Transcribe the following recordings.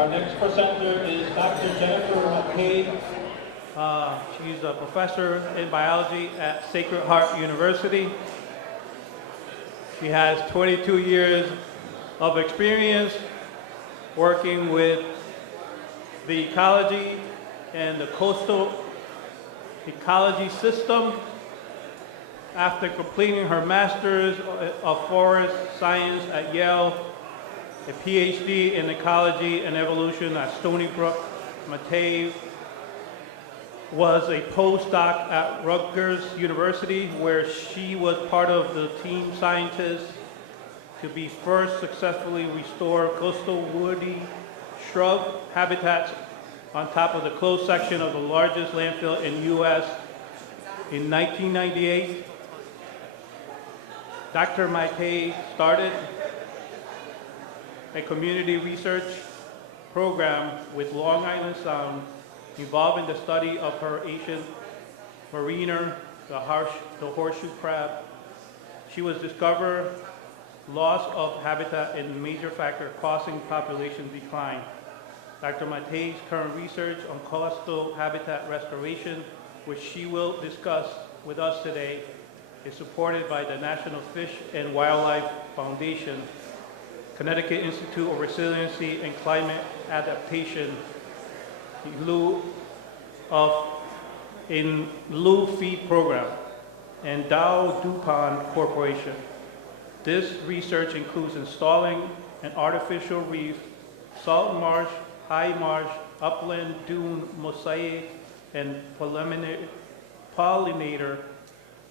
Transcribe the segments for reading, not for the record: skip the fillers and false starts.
Our next presenter is Dr. Jennifer Mattei. She's a professor in biology at Sacred Heart University. She has 22 years of experience working with the ecology and the coastal ecology system. After completing her master's of forest science at Yale, a PhD in ecology and evolution at Stony Brook, Mattei was a postdoc at Rutgers University, where she was part of the team scientists to be first successfully restore coastal woody shrub habitats on top of the closed section of the largest landfill in U.S. in 1998. Dr. Mattei started a community research program with Long Island Sound involving the study of her ancient mariner, the horseshoe crab. She was discovered loss of habitat is a major factor causing population decline. Dr. Mattei's current research on coastal habitat restoration, which she will discuss with us today, is supported by the National Fish and Wildlife Foundation, Connecticut Institute of Resiliency and Climate Adaptation, in lieu feed program, and Dow DuPont Corporation. This research includes installing an artificial reef, salt marsh, high marsh, upland dune mosaic, and pollinator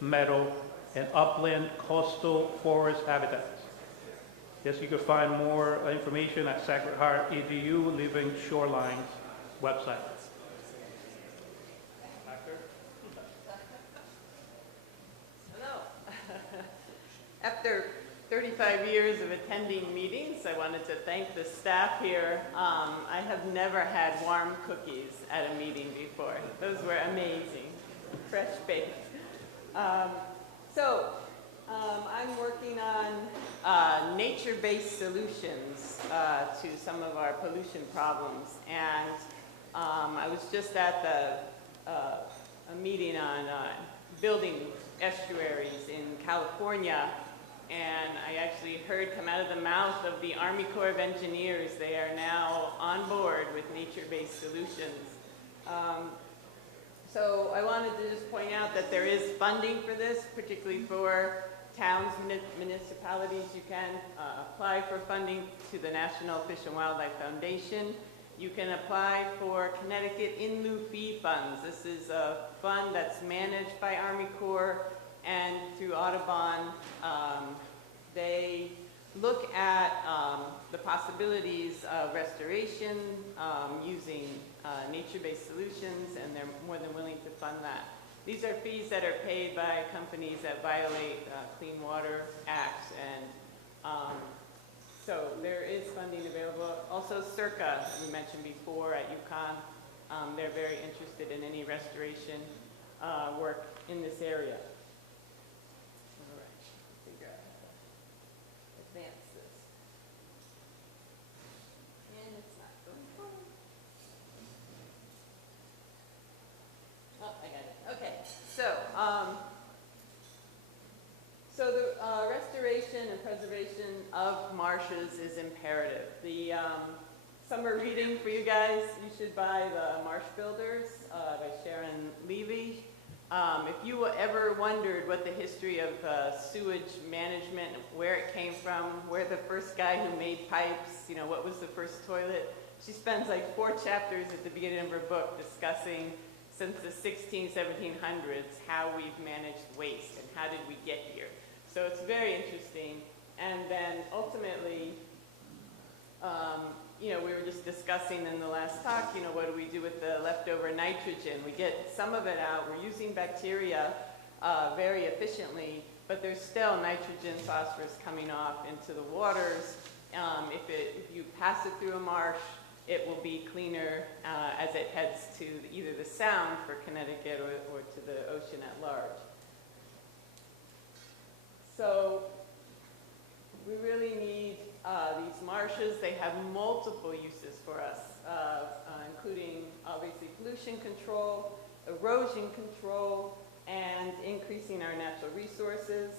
meadow, and upland coastal forest habitats. Yes, you can find more information at Sacred Heart EDU Living Shoreline's website. Hello. After 35 years of attending meetings, I wanted to thank the staff here. I have never had warm cookies at a meeting before. Those were amazing, fresh baked. I'm working on nature-based solutions to some of our pollution problems. And I was just at a meeting on building estuaries in California, and I actually heard come out of the mouth of the Army Corps of Engineers, they are now on board with nature-based solutions. So I wanted to just point out that there is funding for this, particularly for towns, municipalities. You can apply for funding to the National Fish and Wildlife Foundation. You can apply for Connecticut in lieu fee funds. This is a fund that's managed by Army Corps, and through Audubon, they look at the possibilities of restoration using nature-based solutions, and they're more than willing to fund that. These are fees that are paid by companies that violate Clean Water Act, and so there is funding available. Also, Circa, we mentioned before at UConn, they're very interested in any restoration work in this area. All right, figure out how to advance this. And it's not going forward. Oh, I got it. Okay, so the restoration and preservation of marshes is imperative. The summer reading for you guys, you should buy The Marsh Builders by Sharon Levy. If you ever wondered what the history of sewage management, where it came from, where the first guy who made pipes, you know, what was the first toilet, she spends like 4 chapters at the beginning of her book discussing since the 1700s how we've managed waste and how did we get here. So it's very interesting. And then ultimately, you know, we were just discussing in the last talk, you know, what do we do with the leftover nitrogen? We get some of it out. We're using bacteria very efficiently, but there's still nitrogen, phosphorus coming off into the waters. If you pass it through a marsh, it will be cleaner as it heads to either the Sound for Connecticut or to the ocean at large. So We really need these marshes. They have multiple uses for us, including obviously pollution control, erosion control, and increasing our natural resources.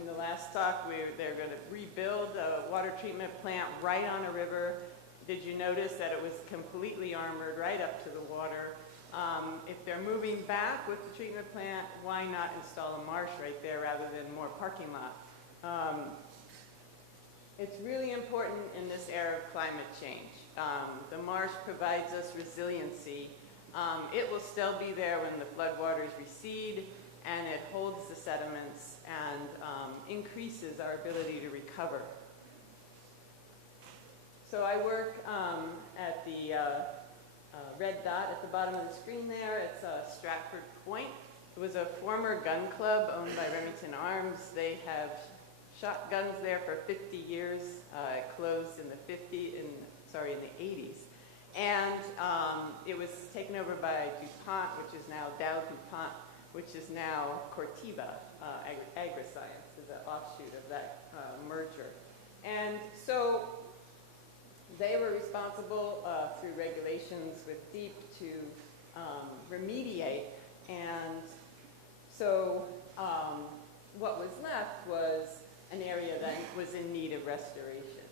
In the last talk, they're going to rebuild a water treatment plant right on a river. Did you notice that it was completely armored right up to the water? If they're moving back with the treatment plant, why not install a marsh right there rather than more parking lot? It's really important in this era of climate change. The marsh provides us resiliency. It will still be there when the floodwaters recede, and it holds the sediments and increases our ability to recover. So I work at the red dot at the bottom of the screen there. It's Stratford Point. It was a former gun club owned by Remington Arms. They have shot guns there for 50 years. It closed in the 80s. And it was taken over by DuPont, which is now Dow DuPont, which is now Corteva Agriscience, is an offshoot of that merger. And so they were responsible through regulations with DEEP to remediate. And so what was left was an area that was in need of restoration.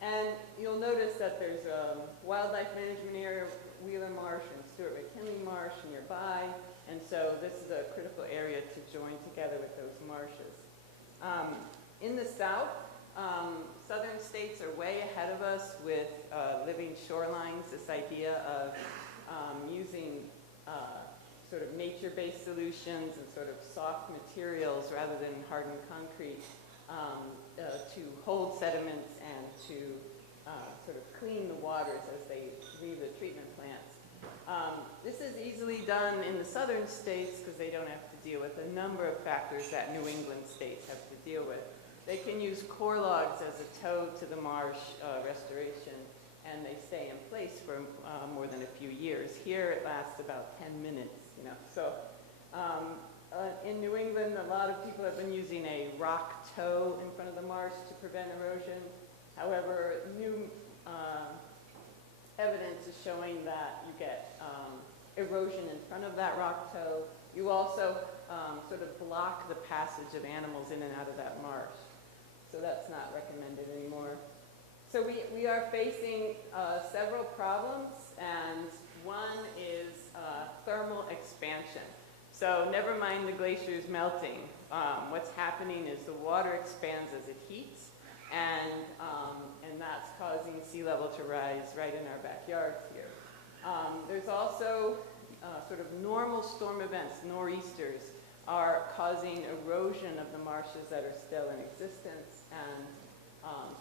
And you'll notice that there's a wildlife management area, Wheeler Marsh and Stuart McKinley Marsh nearby. And so this is a critical area to join together with those marshes. In the south, southern states are way ahead of us with living shorelines, this idea of using sort of nature-based solutions and sort of soft materials rather than hardened concrete to hold sediments and to sort of clean the waters as they leave the treatment plants. This is easily done in the southern states because they don't have to deal with a number of factors that New England states have to deal with. They can use core logs as a tow to the marsh restoration, and they stay in place for more than a few years. Here it lasts about 10 minutes, you know. So in New England, a lot of people have been using a rock tow in front of the marsh to prevent erosion. However, new evidence is showing that you get erosion in front of that rock tow. You also sort of block the passage of animals in and out of that marsh. So that's not recommended anymore. So we are facing several problems, and one is thermal expansion. So never mind the glaciers melting. What's happening is the water expands as it heats, and that's causing sea level to rise right in our backyards here. There's also sort of normal storm events, nor'easters, are causing erosion of the marshes that are still in existence, and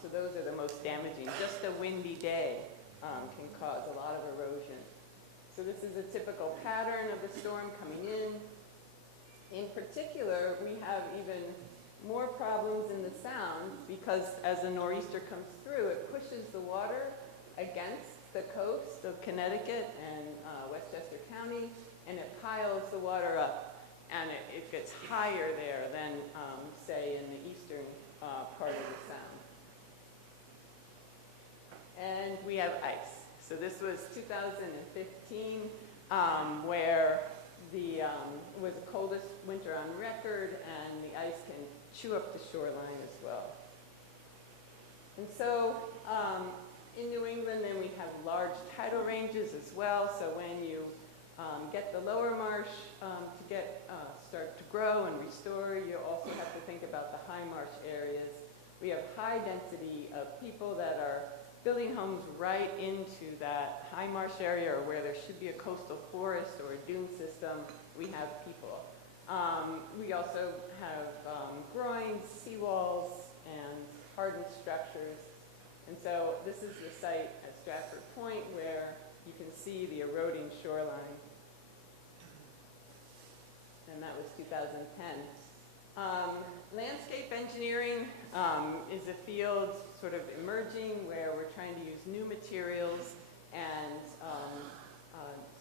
so those are the most damaging. Just a windy day can cause a lot of erosion. So this is a typical pattern of the storm coming in. In particular, we have even more problems in the sound because as the nor'easter comes through, it pushes the water against the coast of Connecticut and Westchester County, and it piles the water up, and it gets higher there than, say, in the eastern part of the sound. And we have ice. So this was 2015, where it was the coldest winter on record, and the ice can chew up the shoreline as well. And so in New England, then we have large tidal ranges as well. So when you get the lower marsh to start to grow and restore, you also have to think about the high marsh areas. We have high density of people that are building homes right into that high marsh area, or where there should be a coastal forest or a dune system. We have people. We also have groins, seawalls, and hardened structures. And so this is the site at Stratford Point where you can see the eroding shoreline. And that was 2010. Landscape engineering is a field sort of emerging where we're trying to use new materials and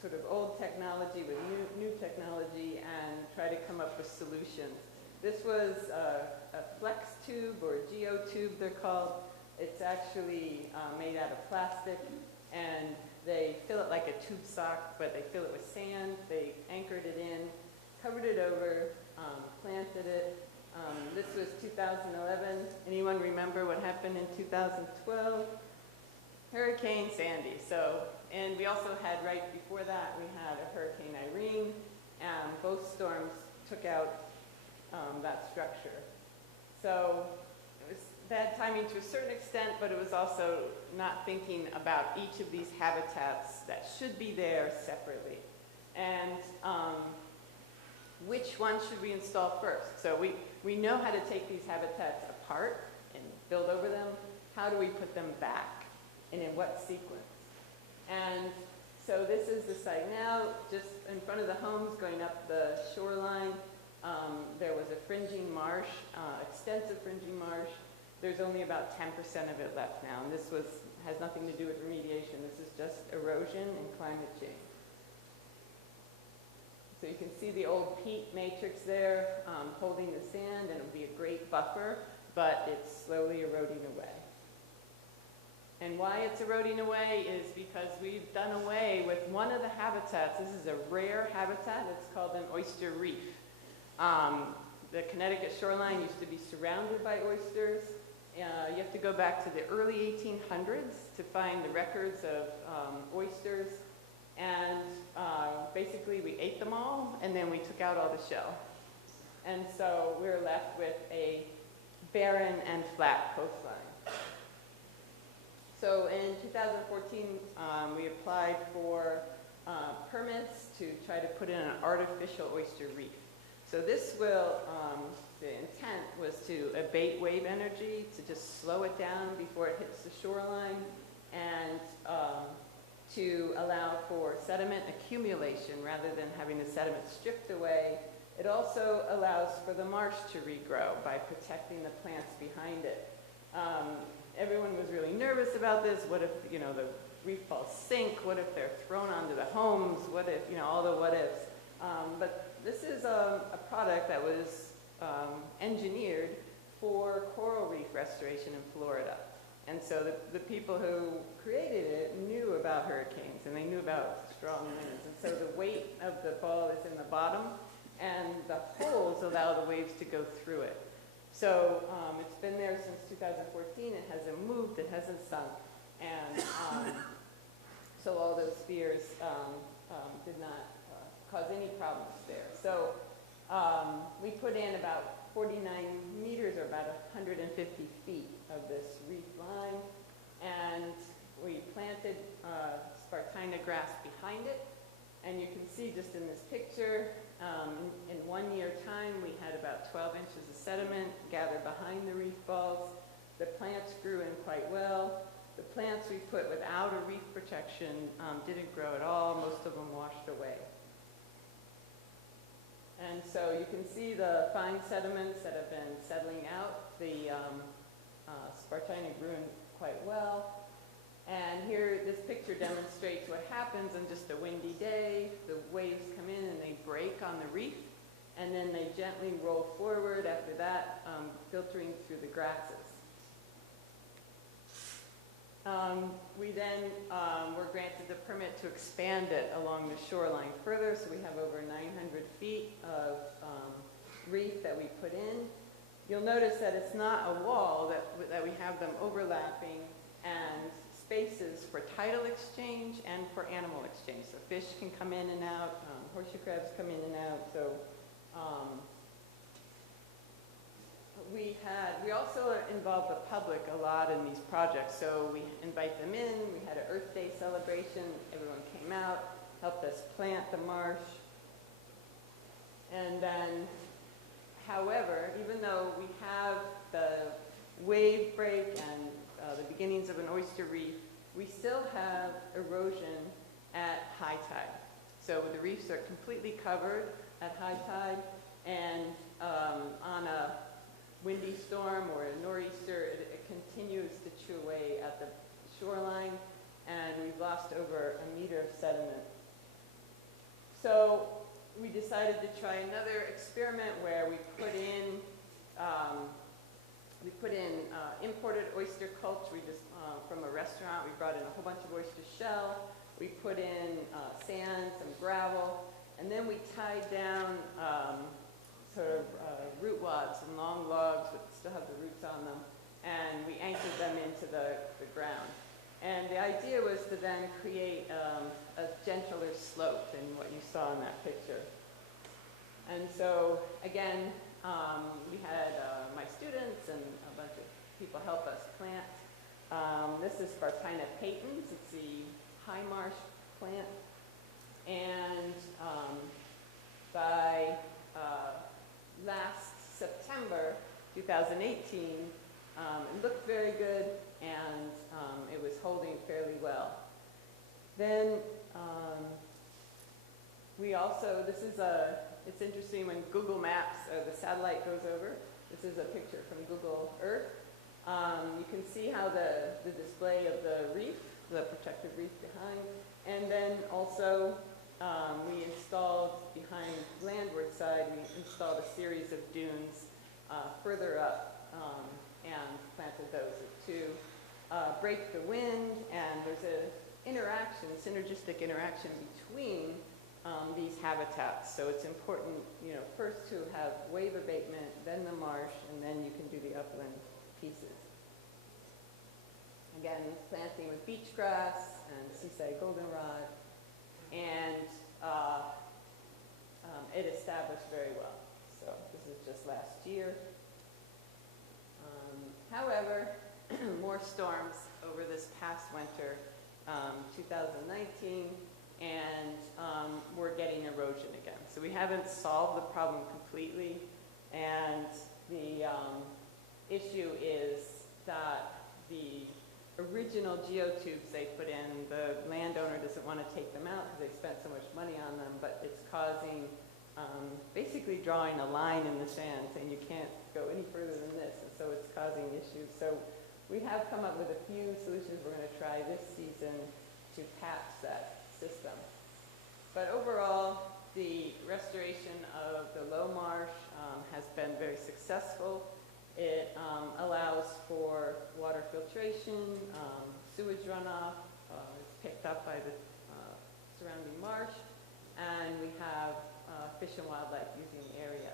sort of old technology with new technology and try to come up with solutions. This was a flex tube or a geo tube, they're called. It's actually made out of plastic, and they fill it like a tube sock, but they fill it with sand. They anchored it in, covered it over, planted it. This was 2011. Anyone remember what happened in 2012? Hurricane Sandy. So, and we also had, right before that, we had a Hurricane Irene, and both storms took out that structure. So it was bad timing to a certain extent, but it was also not thinking about each of these habitats that should be there separately. And which one should we install first? So we know how to take these habitats apart and build over them. How do we put them back? And in what sequence? And so this is the site now, just in front of the homes going up the shoreline. There was a fringing marsh, extensive fringing marsh. There's only about 10% of it left now, and this has nothing to do with remediation. This is just erosion and climate change. So you can see the old peat matrix there holding the sand, and it would be a great buffer, but it's slowly eroding away. And why it's eroding away is because we've done away with one of the habitats. This is a rare habitat. It's called an oyster reef. The Connecticut shoreline used to be surrounded by oysters. You have to go back to the early 1800s to find the records of oysters. And basically we ate them all, and then we took out all the shell. And so we're left with a barren and flat coastline. So in 2014, we applied for permits to try to put in an artificial oyster reef. So this will, the intent was to abate wave energy, to just slow it down before it hits the shoreline, and to allow for sediment accumulation rather than having the sediment stripped away. It also allows for the marsh to regrow by protecting the plants behind it. Everyone was really nervous about this. What if, the reef balls sink? What if they're thrown onto the homes? What if, all the what ifs? But this is a product that was engineered for coral reef restoration in Florida. And so the people who created it knew about hurricanes, and they knew about strong winds. And so the weight of the ball is in the bottom, and the holes allow the waves to go through it. So it's been there since 2014. It hasn't moved. It hasn't sunk. And so all those spheres did not cause any problems there. So we put in about 49 meters, or about 150 feet of this reef line. And we planted Spartina grass behind it. And you can see just in this picture, in 1 year time, we had about 12 inches of sediment gathered behind the reef balls. The plants grew in quite well. The plants we put without a reef protection didn't grow at all. Most of them washed away. And so you can see the fine sediments that have been settling out. The Spartina grew in quite well. And here, this picture demonstrates what happens on just a windy day. The waves come in and they break on the reef, and then they gently roll forward after that, filtering through the grasses. We then were granted the permit to expand it along the shoreline further, so we have over 900 feet of reef that we put in. You'll notice that it's not a wall, that we have them overlapping, and spaces for tidal exchange and for animal exchange. So fish can come in and out, horseshoe crabs come in and out. So we also involve the public a lot in these projects. So we invite them in. We had an Earth Day celebration. Everyone came out, helped us plant the marsh. And then, however, even though we have the wave break and the beginnings of an oyster reef, we still have erosion at high tide. So the reefs are completely covered at high tide, and on a windy storm or a nor'easter, it continues to chew away at the shoreline, and we've lost over 1 meter of sediment. So we decided to try another experiment where we put in imported oyster culture. We just from a restaurant. We brought in a whole bunch of oyster shell. We put in sand, some gravel, and then we tied down root wads and long logs that still have the roots on them, and we anchored them into the ground. And the idea was to then create a gentler slope than what you saw in that picture. And so, again, we had my students and a bunch of people help us plant. This is Spartina patens. It's the high marsh plant. And by last September 2018, it looked very good, and it was holding fairly well. Then we also, it's interesting when Google Maps, the satellite goes over. This is a picture from Google Earth. You can see how the display of the reef, the protective reef behind, and then also we installed behind landward side, we installed a series of dunes further up and planted those to break the wind, and there's a synergistic interaction between these habitats. So it's important, first to have wave abatement, then the marsh, and then you can do the upland pieces. Again, planting with beach grass and seaside goldenrod, and it established very well. So this is just last year. However, more storms over this past winter, 2019, and we're getting erosion again. So we haven't solved the problem completely, and the issue is that the original geotubes they put in, the landowner doesn't want to take them out because they spent so much money on them, but it's causing, basically drawing a line in the sand saying you can't go any further than this, and so it's causing issues. So we have come up with a few solutions we're going to try this season to patch that system. But overall, the restoration of the low marsh has been very successful. It allows for water filtration, sewage runoff is picked up by the surrounding marsh, and we have fish and wildlife using the area.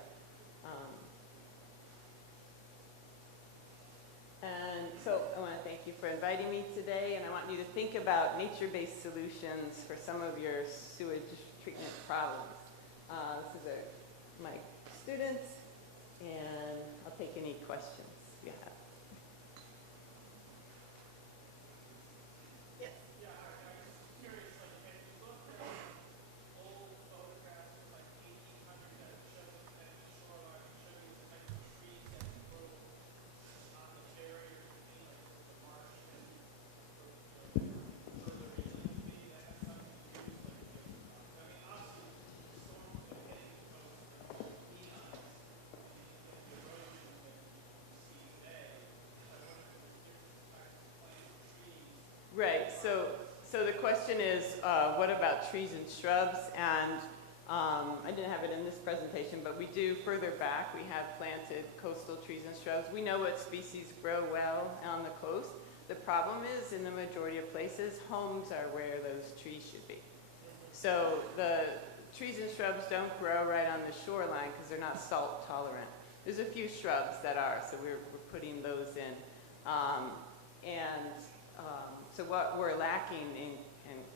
And so I want to thank you for inviting me today, and I want you to think about nature-based solutions for some of your sewage treatment problems. This is my students, and I'll take any questions you have. Yes? Yeah, I was curious, have you looked at old photographs of 1800 that show at the shoreline, show you the type of trees that grow on the barrier between the marsh and the further inland sea? That has something to do with, I mean, obviously, the storms that hit the coast for eons, and the erosion that you see today. I wonder if there's different types of plants and trees. Right. So the question is, what about trees and shrubs? And I didn't have it in this presentation, but we do further back. We have planted coastal trees and shrubs. We know what species grow well on the coast. The problem is, in the majority of places, homes are where those trees should be. So the trees and shrubs don't grow right on the shoreline because they're not salt tolerant. There's a few shrubs that are, so we're putting those in. So what we're lacking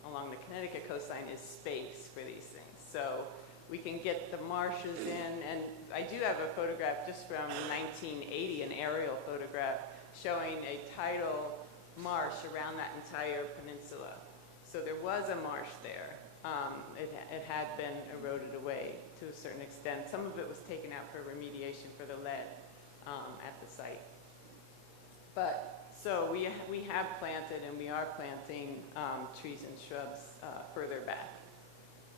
along the Connecticut coastline is space for these things. So we can get the marshes in, and I do have a photograph just from 1980, an aerial photograph, showing a tidal marsh around that entire peninsula. So there was a marsh there. It had been eroded away to a certain extent. Some of it was taken out for remediation for the lead at the site. But so we have planted, and we are planting trees and shrubs further back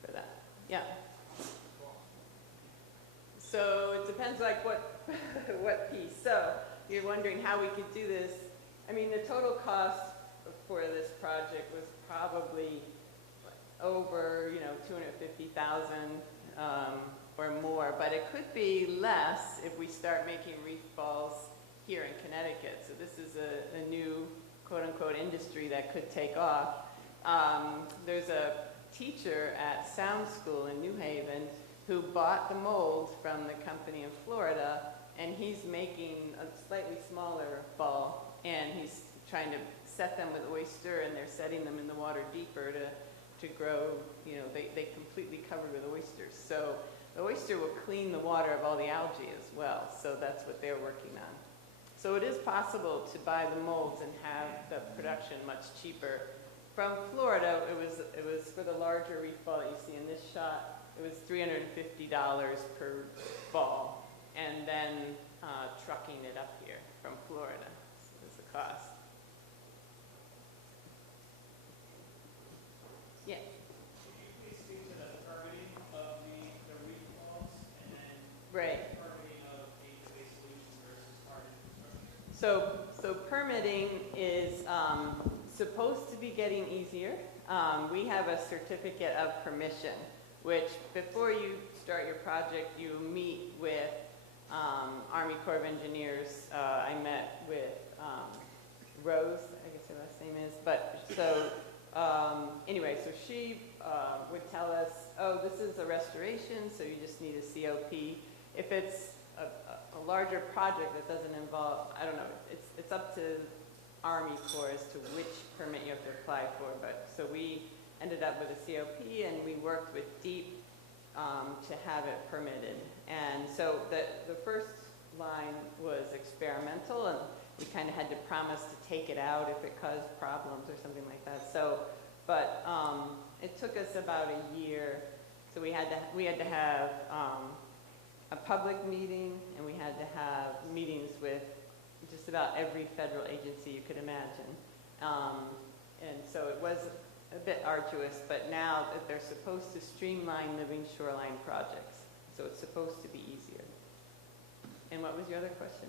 for that. Yeah. So it depends like what what piece. So you're wondering how we could do this. I mean, the total cost for this project was probably over, $250,000. or more, but it could be less if we start making reef balls here in Connecticut. So this is a new quote-unquote industry that could take off. There's a teacher at Sound School in New Haven who bought the mold from the company in Florida, and he's making a slightly smaller ball, and he's trying to set them with oyster, and they're setting them in the water deeper to grow, you know, they completely covered with oysters. So the oyster will clean the water of all the algae as well, so that's what they're working on. So it is possible to buy the molds and have the production much cheaper. From Florida, it was for the larger reef ball that you see in this shot, it was $350 per ball, and then trucking it up here from Florida is the cost. Yeah. Could you please speak to the permitting of the reef balls and then Right. permitting of nature-based solutions versus hard infrastructure? So permitting is supposed to be getting easier. We have a certificate of permission, which before you start your project, you meet with Army Corps of Engineers. I met with Rose, I guess her last name is, but so anyway, so she would tell us, oh, this is a restoration, so you just need a COP. If it's a larger project that doesn't involve, I don't know, it's up to Army Corps as to which permit you have to apply for, but so we ended up with a COP, and we worked with DEEP to have it permitted. And so the first line was experimental, and we kind of had to promise to take it out if it caused problems or something like that. So, but it took us about a year. So we had to have a public meeting, and we had to have meetings with just about every federal agency you could imagine. And so it was a bit arduous, but now that they're supposed to streamline living shoreline projects, so it's supposed to be easier. And what was your other question?